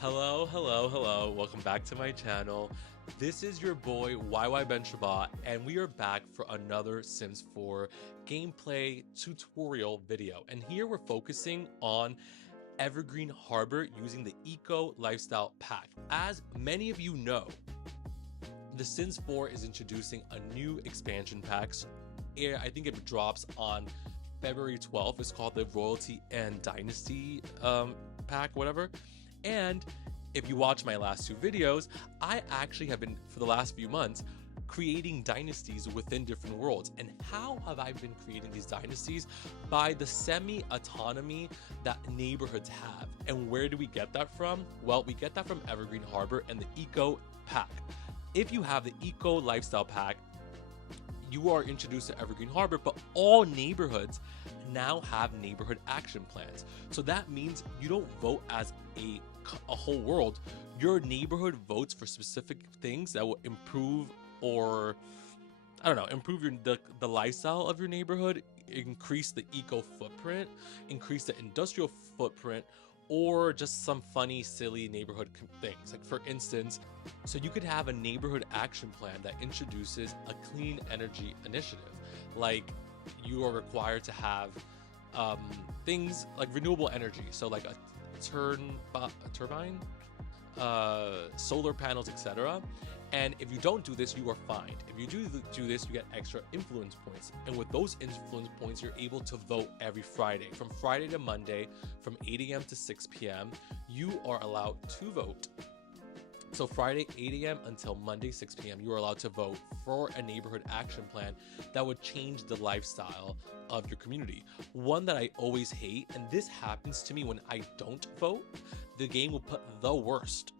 Hello, hello, hello. Welcome back to my channel. This is your boy YY Ben Shabbat, and we are back for another Sims 4 gameplay tutorial video. And here we're focusing on Evergreen Harbor using the Eco Lifestyle Pack. As many of you know, the Sims 4 is introducing a new expansion pack. I think it drops on February 12th. It's called the Royalty and Dynasty pack, whatever. And if you watch my last two videos, I actually have been, for the last few months, creating dynasties within different worlds. And how have I been creating these dynasties? By the semi-autonomy that neighborhoods have. And where do we get that from? Well, we get that from Evergreen Harbor and the Eco Pack. If you have the Eco Lifestyle Pack, you are introduced to Evergreen Harbor, but all neighborhoods now have neighborhood action plans. So that means you don't vote as a whole world. Your neighborhood votes for specific things that will improve, or I don't know, improve the lifestyle of your neighborhood, increase the eco footprint, increase the industrial footprint, or just some funny, silly neighborhood things. Like for instance, so you could have a neighborhood action plan that introduces a clean energy initiative. Like you are required to have things like renewable energy. So like a turbine, solar panels, etc. And if you don't do this, you are fined. If you do this, you get extra influence points. And with those influence points, you're able to vote every Friday. From Friday to Monday, from 8 a.m. to 6 p.m., you are allowed to vote. So Friday, 8 a.m. until Monday, 6 p.m., you are allowed to vote for a neighborhood action plan that would change the lifestyle of your community. One that I always hate, and this happens to me when I don't vote, the game will put the worst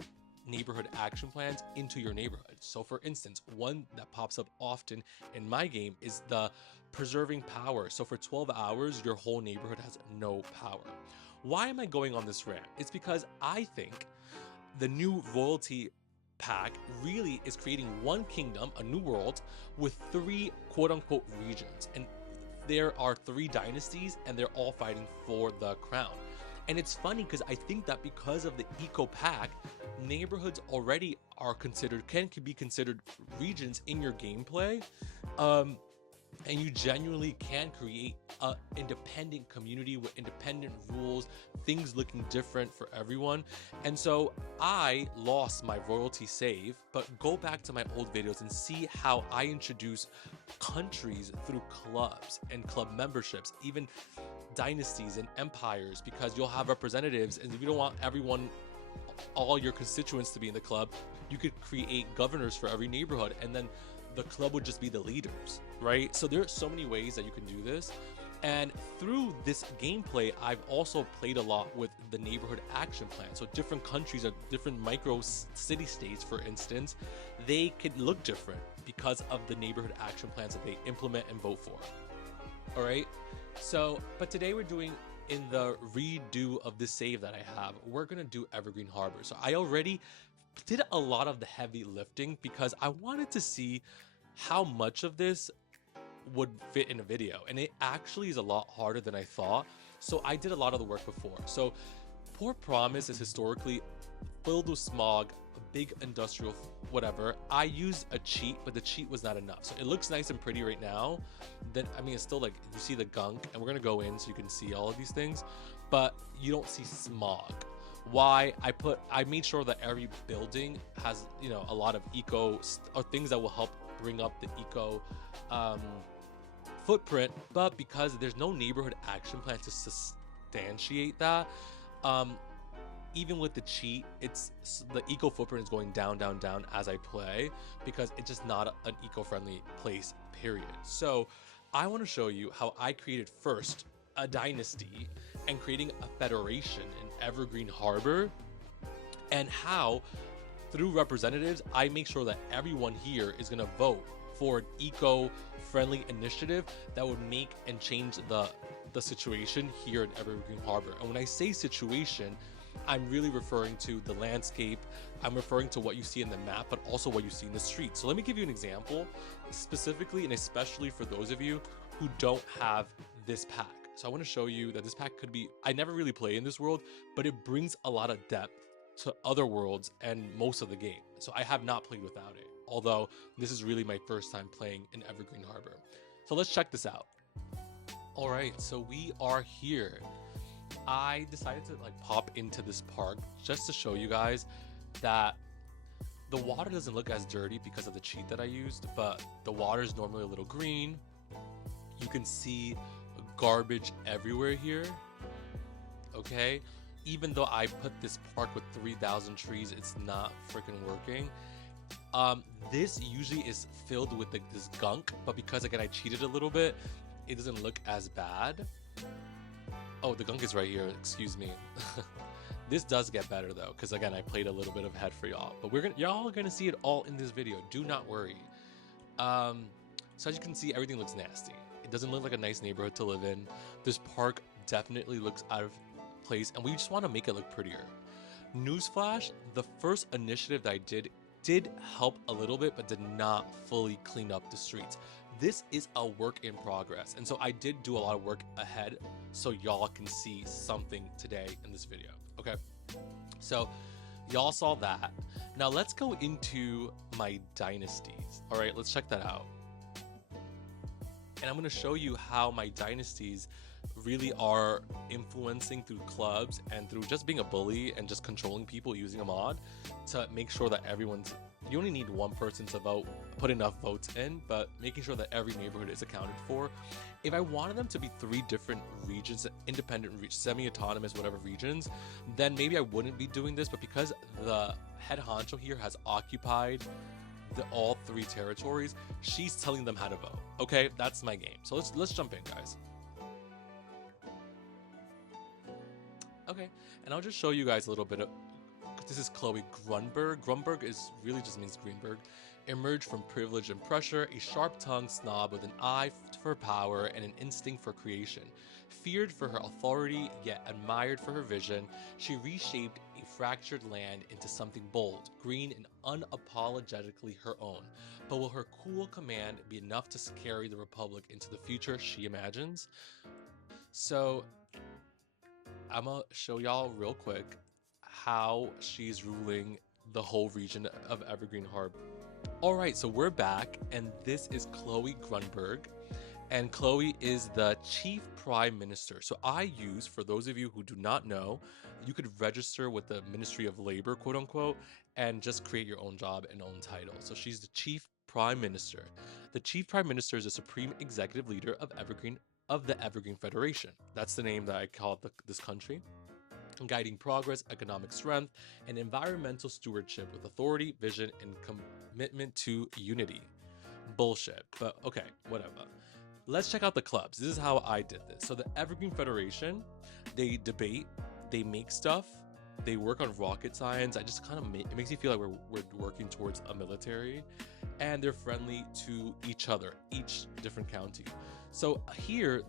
neighborhood action plans into your neighborhood. So for instance, one that pops up often in my game is the preserving power. So for 12 hours, your whole neighborhood has no power. Why am I going on this rant? It's because I think the new royalty pack really is creating one kingdom, a new world, with three quote-unquote regions. And there are three dynasties, and they're all fighting for the crown. And it's funny because I think that because of the eco pack, neighborhoods already are considered, can be considered regions in your gameplay. And you genuinely can create an independent community with independent rules, things looking different for everyone. And so I lost my royalty save, but go back to my old videos and see how I introduce countries through clubs and club memberships, even dynasties and empires, because you'll have representatives. And if you don't want everyone, all your constituents to be in the club, you could create governors for every neighborhood, and then the club would just be the leaders, right? So there are so many ways that you can do this. And through this gameplay, I've also played a lot with the neighborhood action plan. So different countries or different micro city states, for instance, they could look different because of the neighborhood action plans that they implement and vote for. All right. So, but today we're doing, in the redo of the save that I have, we're going to do Evergreen Harbor. So I already did a lot of the heavy lifting because I wanted to see how much of this would fit in a video, and it actually is a lot harder than I thought. So I did a lot of the work before. So Port Promise is historically filled with smog, a big industrial whatever. I used a cheat, but the cheat was not enough. So it looks nice and pretty right now. Then I mean, it's still like, you see the gunk, and we're gonna go in so you can see all of these things, but you don't see smog. Why? I made sure that every building has, you know, a lot of eco or things that will help bring up the eco footprint. But because there's no neighborhood action plan to substantiate that, even with the cheat, it's the eco footprint is going down, down, down as I play, because it's just not an eco-friendly place, period. So I want to show you how I created first a dynasty and creating a federation in Evergreen Harbor, and how through representatives I make sure that everyone here is going to vote for an eco-friendly initiative that would make and change the situation here in Evergreen Harbor. And when I say situation, I'm really referring to the landscape. I'm referring to what you see in the map, but also what you see in the street. So let me give you an example, specifically and especially for those of you who don't have this pack. So I want to show you that this pack could be, I never really play in this world, but it brings a lot of depth to other worlds and most of the game. So I have not played without it, although this is really my first time playing in Evergreen Harbor. So let's check this out. All right, so we are here. I decided to like pop into this park just to show you guys that the water doesn't look as dirty because of the cheat that I used, but the water is normally a little green. You can see garbage everywhere here, okay? Even though I put this park with 3,000 trees, it's not freaking working. This usually is filled with this gunk, but because again I cheated a little bit, it doesn't look as bad. Oh, the gunk is right here, excuse me. This does get better though, because again I played a little bit of head for y'all, but y'all are gonna see it all in this video, do not worry. So as you can see, everything looks nasty. It doesn't look like a nice neighborhood to live in. This park definitely looks out of place, and we just want to make it look prettier. Newsflash, the first initiative that I did help a little bit, but did not fully clean up the streets. This is a work in progress, and so I did do a lot of work ahead so y'all can see something today in this video. Okay, so y'all saw that. Now let's go into my dynasties. All right, let's check that out. And I'm going to show you how my dynasties really are influencing through clubs and through just being a bully and just controlling people using a mod to make sure that you only need one person to put enough votes in, but making sure that every neighborhood is accounted for. If I wanted them to be 3 different regions, independent, semi-autonomous, whatever regions, then maybe I wouldn't be doing this, but because the head honcho here has occupied all 3 territories, she's telling them how to vote. Okay, that's my game. So let's jump in, guys. Okay, and I'll just show you guys a little bit of. This is Chloe Grunberg. Grunberg really just means Greenberg. Emerged from privilege and pressure, a sharp-tongued snob with an eye for power and an instinct for creation. Feared for her authority, yet admired for her vision, she reshaped a fractured land into something bold, green, and unapologetically her own. But will her cool command be enough to carry the Republic into the future she imagines? So, I'm gonna show y'all real quick how she's ruling the whole region of Evergreen Harbor. All right, so we're back, and this is Chloe Grunberg, and Chloe is the Chief Prime Minister. So for those of you who do not know, you could register with the Ministry of Labor, quote unquote, and just create your own job and own title. So she's the Chief Prime Minister. The Chief Prime Minister is the supreme executive leader of the Evergreen Federation. That's the name that I call this country. Guiding progress, economic strength, and environmental stewardship with authority, vision, and commitment to unity. Bullshit, but okay, whatever. Let's check out the clubs. This is how I did this. So the Evergreen Federation, they debate, they make stuff, they work on rocket science. I just kind of it makes me feel like we're working towards a military, and they're friendly to each other, each different county. So here,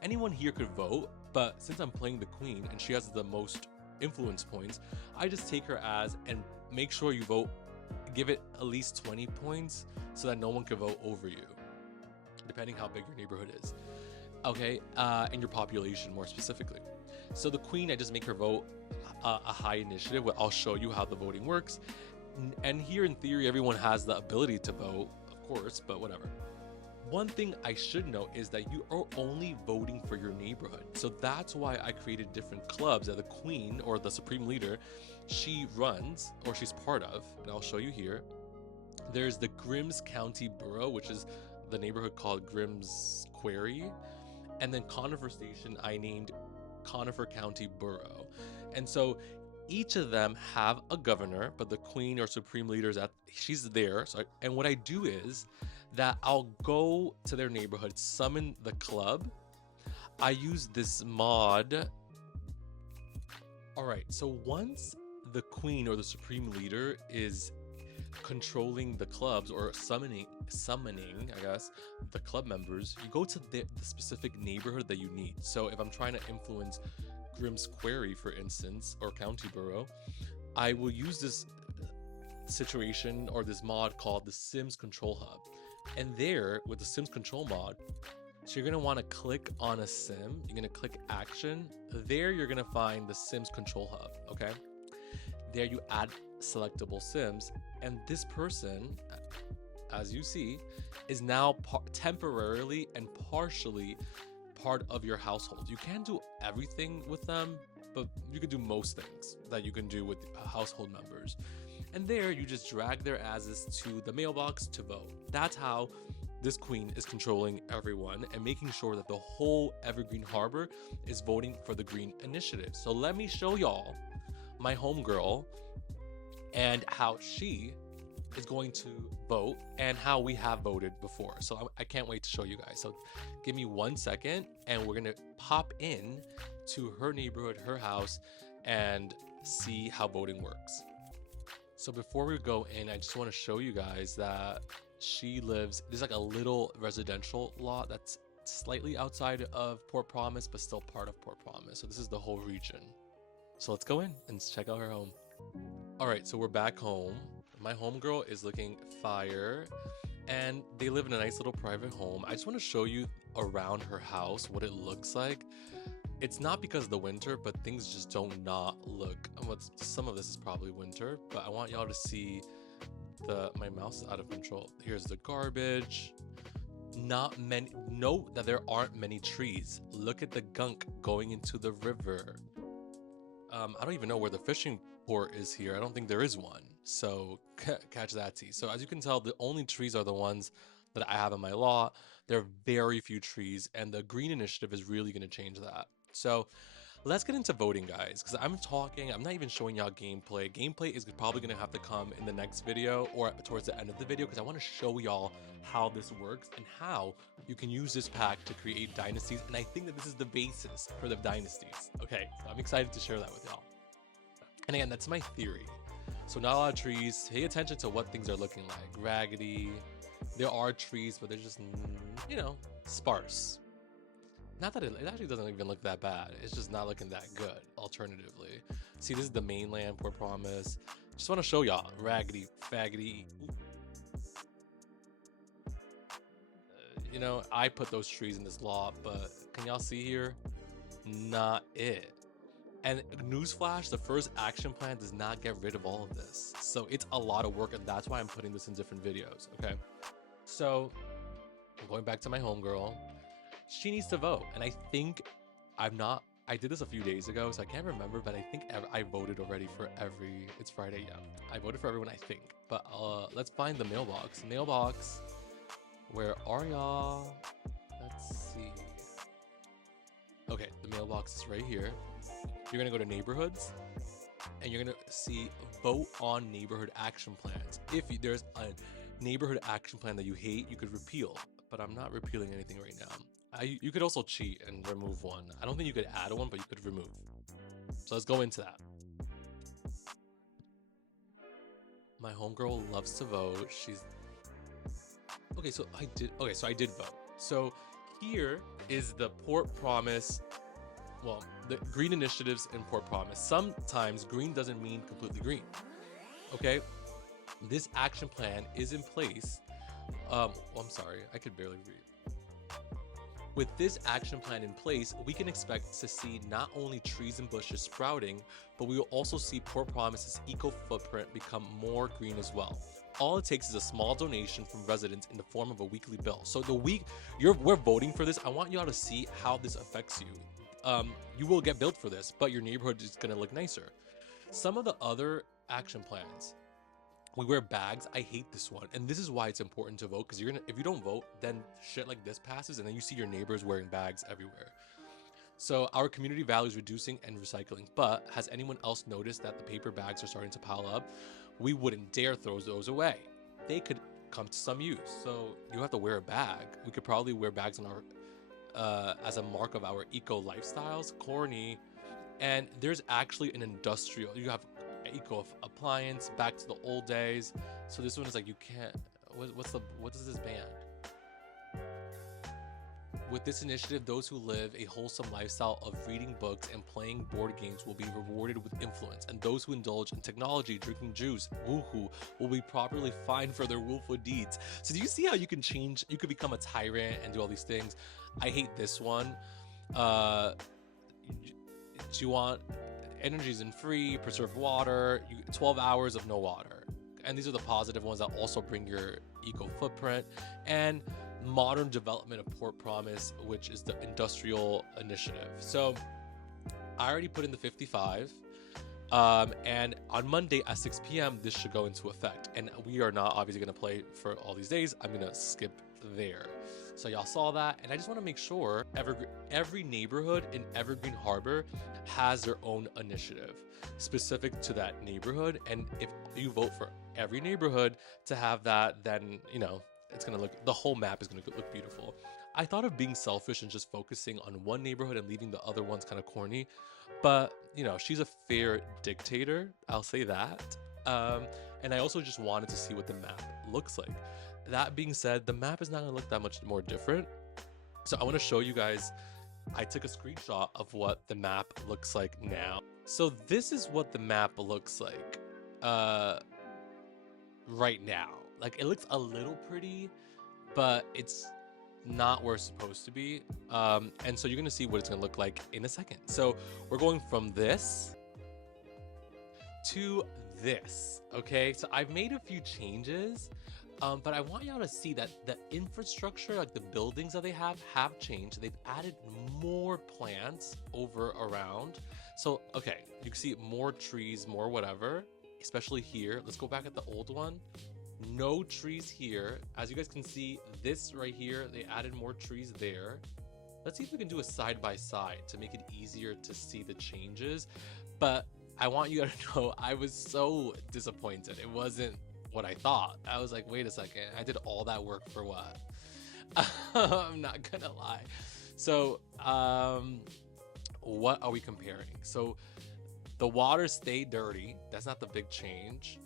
anyone here could vote, but since I'm playing the queen and she has the most influence points, I just take her and make sure you vote, give it at least 20 points so that no one can vote over you, depending how big your neighborhood is. Okay, and your population more specifically. So the queen, I just make her vote a high initiative. I'll show you how the voting works. And here in theory, everyone has the ability to vote, of course, but whatever. One thing I should note is that you are only voting for your neighborhood. So that's why I created different clubs that the queen, or the supreme leader, she runs, or she's part of, and I'll show you here. There's the Grimm's County Borough, which is the neighborhood called Grimm's Quarry. And then Conifer Station, I named Conifer County Borough. And so each of them have a governor, but the queen or supreme leader she's there. And what I do is that I'll go to their neighborhood, summon the club. I use this mod. All right, so once the queen or the supreme leader is controlling the clubs or summoning, I guess, the club members, you go to the specific neighborhood that you need. So if I'm trying to influence Grimm's Quarry, for instance, or County Borough, I will use this situation or this mod called the Sims Control Hub. And there, with the Sims Control mod, so you're going to want to click on a sim. You're going to click action. There, you're going to find the Sims Control Hub, okay? There you add selectable Sims, and this person, as you see, is now temporarily and partially part of your household. You can't do everything with them, but you can do most things that you can do with household members. And there you just drag their asses to the mailbox to vote. That's how this queen is controlling everyone and making sure that the whole Evergreen Harbor is voting for the Green Initiative. So let me show y'all my homegirl and how she is going to vote and how we have voted before. So I can't wait to show you guys. So give me 1 second and we're gonna pop in to her neighborhood, her house, and see how voting works. So before we go in, I just want to show you guys that she lives, there's like a little residential lot that's slightly outside of Port Promise, but still part of Port Promise. So this is the whole region. So let's go in and check out her home. All right, so we're back home. My homegirl is looking fire and they live in a nice little private home. I just want to show you around her house what it looks like. It's not because of the winter, but things just don't not look. Some of this is probably winter, but I want y'all to see my mouse is out of control. Here's the garbage. Not many. Note that there aren't many trees. Look at the gunk going into the river. I don't even know where the fishing port is here. I don't think there is one. So catch that tea. So as you can tell, the only trees are the ones that I have in my lot. There are very few trees, and the Green Initiative is really going to change that. So let's get into voting, guys, because I'm not even showing y'all gameplay. Gameplay is probably going to have to come in the next video or towards the end of the video, because I want to show y'all how this works and how you can use this pack to create dynasties. And I think that this is the basis for the dynasties. Okay, so I'm excited to share that with y'all. And again, that's my theory. So not a lot of trees. Pay attention to what things are looking like. Raggedy. There are trees, but they're just, you know, sparse. Not that it actually doesn't even look that bad. It's just not looking that good, alternatively. See, this is the mainland, Port Promise. Just want to show y'all. Raggedy, faggoty. You know, I put those trees in this lot, but can y'all see here? Not it. And newsflash, the first action plan does not get rid of all of this. So it's a lot of work, and that's why I'm putting this in different videos, okay? So, going back to my homegirl, she needs to vote. And I think I did this a few days ago, so I can't remember, but I think I voted already for it's Friday, yeah. I voted for everyone, I think. But let's find the mailbox. Mailbox, where are y'all? Let's see. Okay, the mailbox is right here. You're gonna go to neighborhoods and you're gonna see vote on neighborhood action plans. If there's a neighborhood action plan that you hate, you could repeal, but I'm not repealing anything right now. You could also cheat and remove one. I don't think you could add one, but you could remove. So let's go into that. My homegirl loves to vote. So I did vote. So here is the Port Promise. Well, the green initiatives in Port Promise. Sometimes green doesn't mean completely green. Okay, this action plan is in place. I'm sorry, I could barely read. With this action plan in place, we can expect to see not only trees and bushes sprouting, but we will also see Port Promise's eco footprint become more green as well. All it takes is a small donation from residents in the form of a weekly bill. So we're voting for this. I want y'all to see how this affects you. You will get billed for this, but your neighborhood is going to look nicer. Some of the other action plans, we wear bags. I hate this one, and this is why it's important to vote, because if you don't vote, then shit like this passes, and then you see your neighbors wearing bags everywhere. So our community values reducing and recycling, but has anyone else noticed that the paper bags are starting to pile up? We wouldn't dare throw those away. They could come to some use. So you have to wear a bag. We could probably wear bags on our as a mark of our eco lifestyles. Corny. And there's actually an industrial, you have eco appliance, back to the old days. So this one is like, you can't, what is this band? With this initiative, those who live a wholesome lifestyle of reading books and playing board games will be rewarded with influence, and those who indulge in technology, drinking juice, woohoo, will be properly fined for their willful deeds. So do you see how you can change? You could become a tyrant and do all these things. I hate this one. Do you want energy isn't free, preserve water, 12 hours of no water. And these are the positive ones that also bring your eco footprint. And modern development of Port Promise, which is the industrial initiative. So I already put in the 55. And on Monday at 6 p.m., this should go into effect. And we are not obviously going to play for all these days. I'm going to skip there. So y'all saw that. And I just want to make sure every neighborhood in Evergreen Harbor has their own initiative specific to that neighborhood. And if you vote for every neighborhood to have that, then, you know, it's going to look, the whole map is going to look beautiful. I thought of being selfish and just focusing on one neighborhood and leaving the other ones kind of corny. But, you know, she's a fair dictator, I'll say that. And I also just wanted to see what the map looks like. That being said, the map is not going to look that much more different. So I want to show you guys, I took a screenshot of what the map looks like now. So this is what the map looks like right now. Like, it looks a little pretty, but it's not where it's supposed to be. And so you're going to see what it's going to look like in a second. So we're going from this to this, okay? So I've made a few changes, but I want y'all to see that the infrastructure, like the buildings that they have changed. They've added more plants over around. So, okay, you can see more trees, more whatever, especially here. Let's go back at the old one. No trees here. As you guys can see, this right here, they added more trees there. Let's see if we can do a side by side to make it easier to see the changes. But I want you to know, I was so disappointed. It wasn't what I thought. I was like, wait a second, I did all that work for what? I'm not gonna lie. So what are we comparing? So the water stayed dirty. That's not the big change.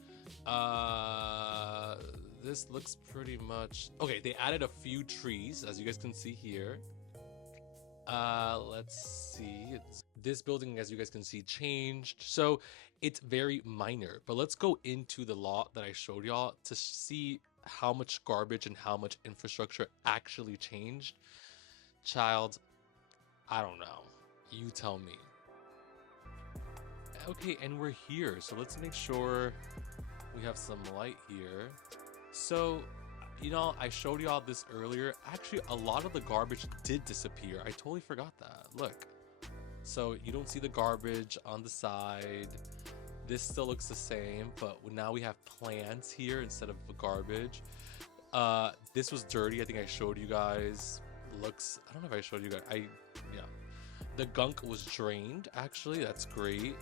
This looks pretty much okay. They added a few trees, as you guys can see here. Let's see. This building, as you guys can see, changed. So it's very minor. But let's go into the lot that I showed y'all to see how much garbage and how much infrastructure actually changed. Child, I don't know. You tell me. Okay, and we're here. So let's make sure we have some light here. So, you know, I showed y'all this earlier. Actually, a lot of the garbage did disappear. I totally forgot that. Look. So you don't see the garbage on the side. This still looks the same, but now we have plants here instead of garbage. This was dirty. I think I showed you guys. Looks, I don't know if I showed you guys. Yeah. The gunk was drained, actually. That's great.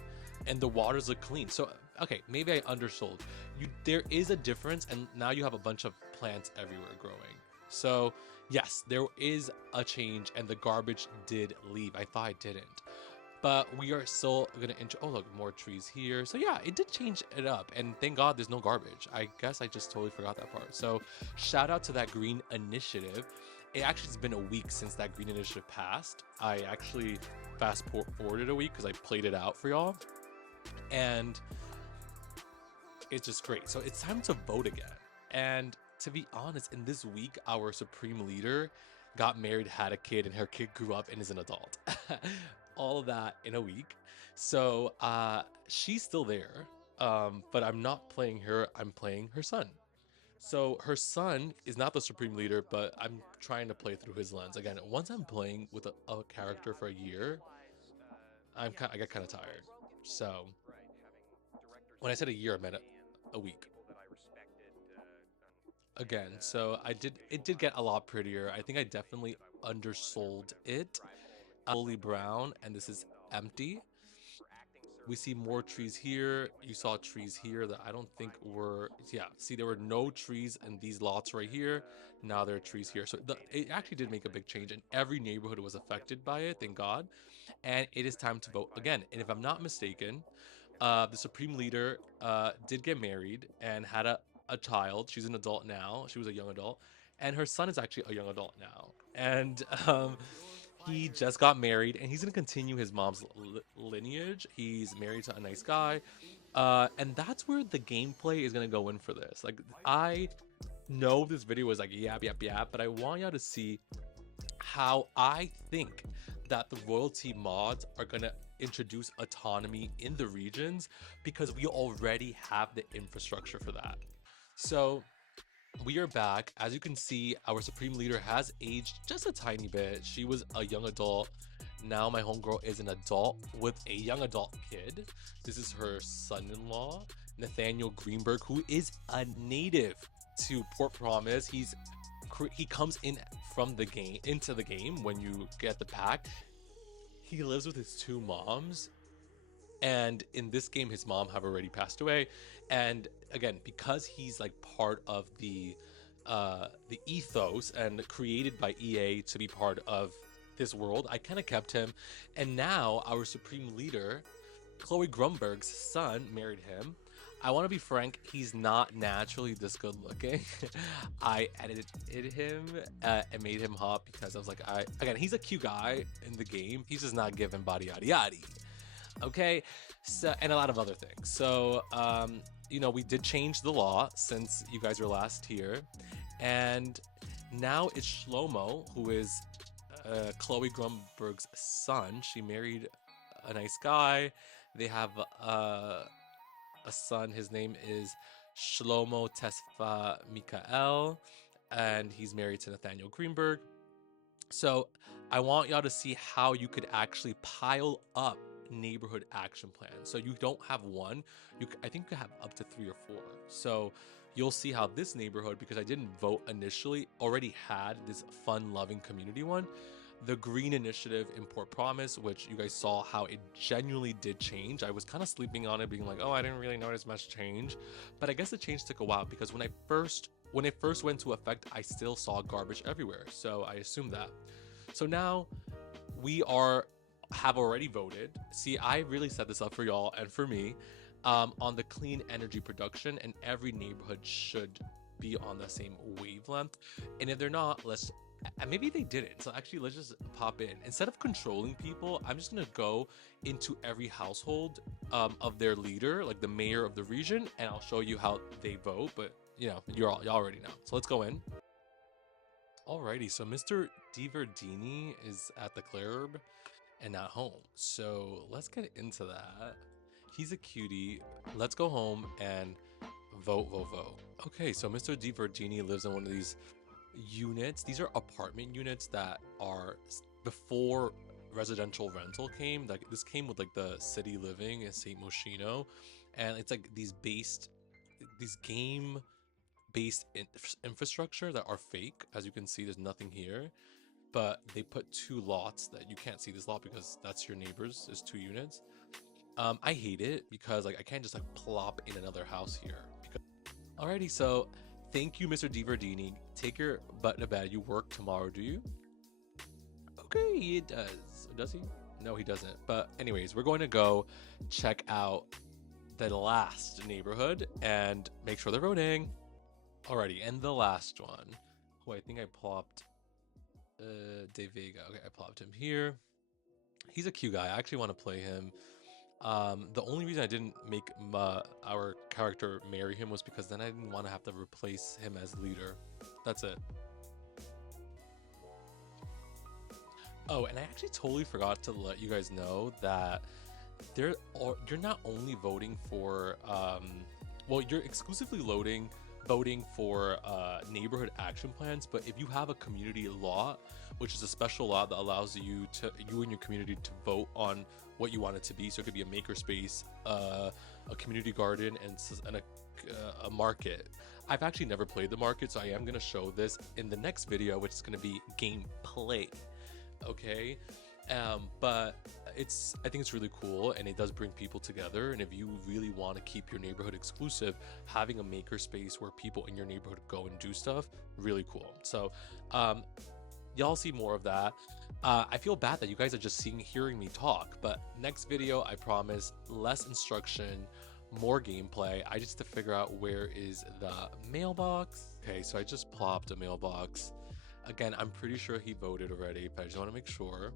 And the waters look clean. So, okay, maybe I undersold. There is a difference, and now you have a bunch of plants everywhere growing. So, yes, there is a change, and the garbage did leave. I thought it didn't. But we are still going to... Oh, look, more trees here. So, yeah, it did change it up, and thank God there's no garbage. I guess I just totally forgot that part. So, shout out to that green initiative. It actually has been a week since that green initiative passed. I actually fast-forwarded a week because I played it out for y'all. And it's just great. So it's time to vote again. And to be honest, in this week, our supreme leader got married, had a kid, and her kid grew up and is an adult. All of that in a week. So she's still there, but I'm not playing her. I'm playing her son. So her son is not the supreme leader, but I'm trying to play through his lens. Again, once I'm playing with a character for a year, I get kind of tired. So when I said a year, I meant a week. Again, so it did get a lot prettier. I think I definitely undersold it. Fully brown, and this is empty. We see more trees here. You saw trees here that I don't think were... Yeah, see, there were no trees in these lots right here. Now there are trees here. So it actually did make a big change, and every neighborhood was affected by it, thank God. And it is time to vote again. And if I'm not mistaken, the supreme leader did get married and had a child. She's an adult now. She was a young adult. And her son is actually a young adult now. And... he just got married, and he's going to continue his mom's lineage. He's married to a nice guy. And that's where the gameplay is going to go in for this. Like, I know this video was like, yap, but I want y'all to see how I think that the royalty mods are going to introduce autonomy in the regions because we already have the infrastructure for that. So we are back. As you can see, our supreme leader has aged just a tiny bit. She was a young adult. Now my homegirl is an adult with a young adult kid. This is her son-in-law, Nathaniel Greenberg, who is a native to Port Promise. He comes in from the game into the game when you get the pack. He lives with his two moms, and in this game his mom have already passed away. And again, because he's like part of the ethos and created by EA to be part of this world, I kind of kept him. And now our supreme leader, Chloe Grumberg's son, married him. I want to be frank, he's not naturally this good looking. I edited him and made him hot because I was like, again, he's a cute guy in the game. He's just not given body yada yada. Okay, so, and a lot of other things. So, you know, we did change the law since you guys were last here. And now it's Shlomo, who is Chloe Grumberg's son. She married a nice guy. They have a son. His name is Shlomo Tesfa Mikael, and he's married to Nathaniel Greenberg. So I want y'all to see how you could actually pile up neighborhood action plans. So you don't have one, I think you have up to 3 or 4. So you'll see how this neighborhood, because I didn't vote initially, already had this fun loving community one. The Green Initiative in Port Promise, which you guys saw how it genuinely did change. I was kind of sleeping on it, being like, oh, I didn't really notice much change. But I guess the change took a while because when it first went into effect, I still saw garbage everywhere. So I assumed that. So now we have already voted. See, I really set this up for y'all and for me on the clean energy production, and every neighborhood should be on the same wavelength. And if they're not, maybe they didn't. So actually, let's just pop in. Instead of controlling people, I'm just gonna go into every household of their leader, like the mayor of the region, and I'll show you how they vote. But you know, y'all already know. So let's go in. Alrighty, so Mr. DiVerdini is at the club and not home. So let's get into that. He's a cutie. Let's go home and vote. Okay, so Mr. DiVerdini lives in one of these units. These are apartment units that are before residential rental came. Like this came with like the city living in St. Moschino, and it's like these game based infrastructure that are fake. As you can see, there's nothing here, but they put 2 lots that you can't see this lot because that's your neighbors. There's 2 units. I hate it because like I can't just like plop in another house here. Alrighty, so thank you, Mr. DiVerdini. Take your butt to bed. You work tomorrow, do you? Okay, he does. Does he? No, he doesn't. But anyways, we're going to go check out the last neighborhood and make sure they're voting. Alrighty, and the last one, who I think I plopped, De Vega. Okay, I plopped him here. He's a cute guy. I actually want to play him. The only reason I didn't make our character marry him was because then I didn't want to have to replace him as leader. That's it. Oh, and I actually totally forgot to let you guys know that you're not only voting for well, you're exclusively voting for neighborhood action plans, but if you have a community law, which is a special law that allows you and your community to vote on what you want it to be. So it could be a makerspace, a community garden, and a market. I've actually never played the market, so I am going to show this in the next video, which is going to be gameplay. Okay, but I think it's really cool, and it does bring people together. And if you really want to keep your neighborhood exclusive, having a makerspace where people in your neighborhood go and do stuff, really cool. So y'all see more of that. I feel bad that you guys are just hearing me talk, but next video, I promise, less instruction, more gameplay. I just have to figure out where is the mailbox. Okay, so I just plopped a mailbox. Again, I'm pretty sure he voted already, but I just want to make sure.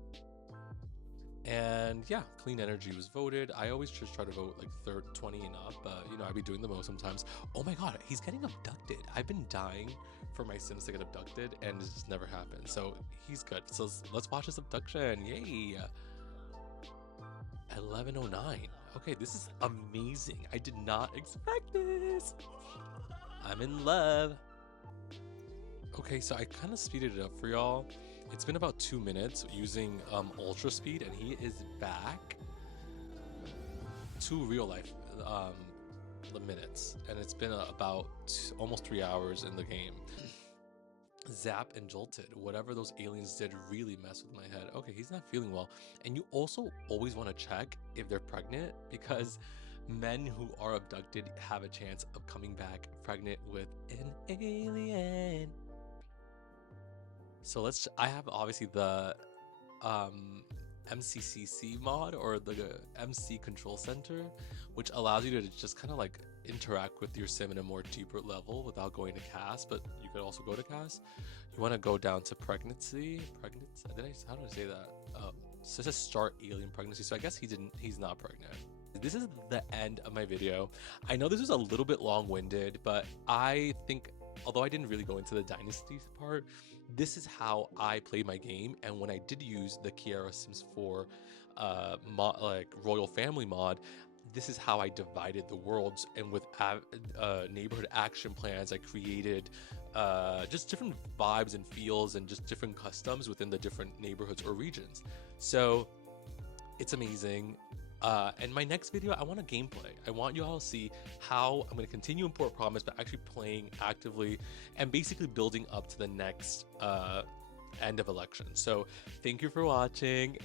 And yeah, clean energy was voted. I always just try to vote like 20 and up, but you know, I'd be doing the most sometimes. Oh my god, he's getting abducted. I've been dying for my Sims to get abducted, and it just never happened. So he's good. So let's watch his abduction. Yay! 11:09. Okay, this is amazing. I did not expect this. I'm in love. Okay, so I kind of speeded it up for y'all. It's been about 2 minutes using ultra speed, and he is back to real life minutes, and it's been about almost 3 hours in the game. Zapped and jolted. Whatever those aliens did really messed with my head. Okay, he's not feeling well. And you also always want to check if they're pregnant, because men who are abducted have a chance of coming back pregnant with an alien. So I have obviously the MCCC mod, or the MC Control Center, which allows you to just kind of like interact with your sim in a more deeper level without going to cast, but you could also go to cast. You want to go down to pregnancy. How did I say that? So it says start alien pregnancy. So I guess he's not pregnant. This is the end of my video. I know this is a little bit long-winded, but I think, although I didn't really go into the Dynasty part, this is how I played my game. And when I did use the Kiara Sims 4 like Royal Family mod, this is how I divided the worlds. And with neighborhood action plans, I created just different vibes and feels and just different customs within the different neighborhoods or regions. So it's amazing. And my next video, I want a gameplay. I want you all to see how I'm going to continue in Port Promise, but actually playing actively and basically building up to the next end of election. So thank you for watching.